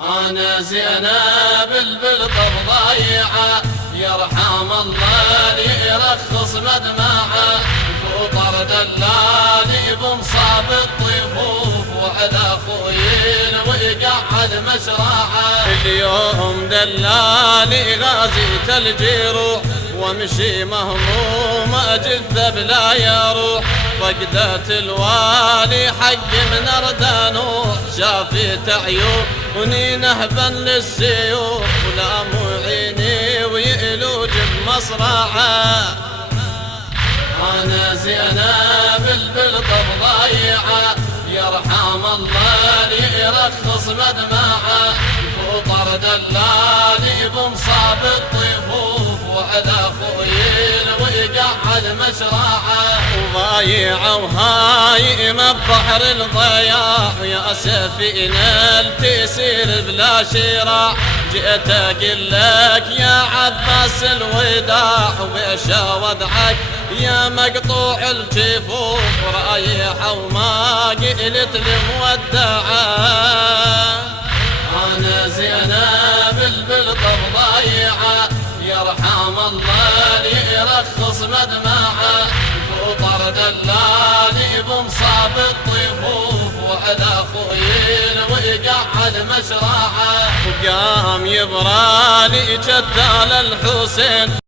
أنا زينب البلطب ضيعة، يرحم الله لي يرخص مدمعة، فطر دلالي بمصاب الطفوف، وعلى خوين ويقعد مشرعة. اليوم دلالي غازية الجروح، وامشي مهموم اجذب لا يروح، فقدت الوالي حق من ارض نوح، شافت عيوني نهبا للسيوف، ولا معيني ويألوج بمصرعه. انا زينب البلطب ضيعه، يرحم الله لي يرخص مدمعه، فطر دلالي بمصاب الطفوف، وعلى خوين ويقعد مشرعه. وضايع وهايم ببحر الضياع، يا سفينة تسير بلا شراع، جئت اقول لك يا عباس الوداع، وبيش وضعك يا مقطوع الجفوف، رايحة وما قلت لمودعة. انا زينب البلطب ضيعة، يرحم الله لي يرخص مدمعة، فطر دلالي بمصاب الطفوف، وعلى خوين ويقعد مشرعه. وقام يبرالي جدال الحسين